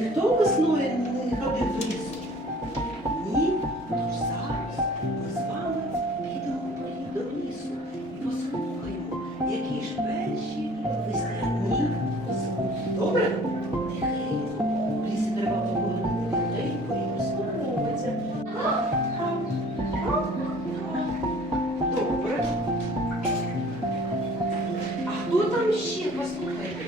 ніхто весною не ходив в ліс? Ні, тож зараз ми з вами підемо до лісу і послухаємо, які ж перші весняні звуки. Добре? Тихенько. В лісі треба поговорити тихенько і послуховуватися. Добре. А хто там ще послухайте?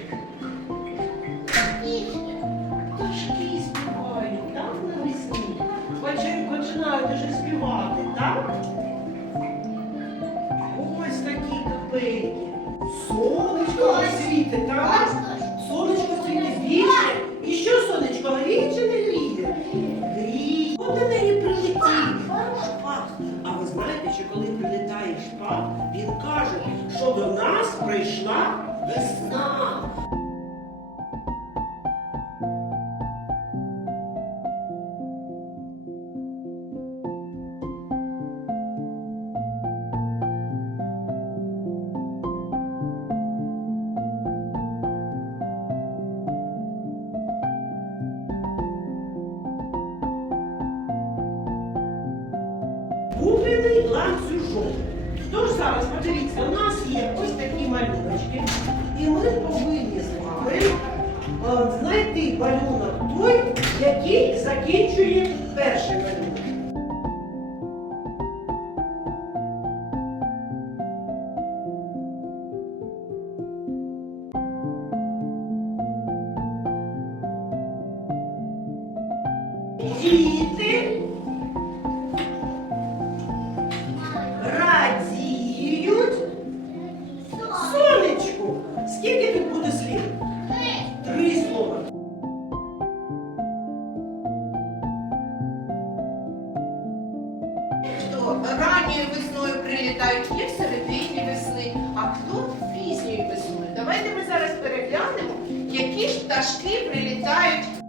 Почи- Починають уже співати, так? Ось такі капельки. Сонечко світить, так? Сонечко світить більше. І що сонечко гріє чи не гріє? Гріє. От до неї прилетів. Шпак. А ви знаєте, що коли прилітає шпак, він каже, що до нас прийшла весна. Куплений ланцюжок. Тож зараз, подивіться, у нас є ось такі малюночки, і ми повинні з вами е, знайти малюнок той, який закінчує перший малюнок. Діти Хто ранньою весною прилітають є в середині весни, а хто пізньою весною. Давайте ми зараз переглянемо, які ж пташки прилітають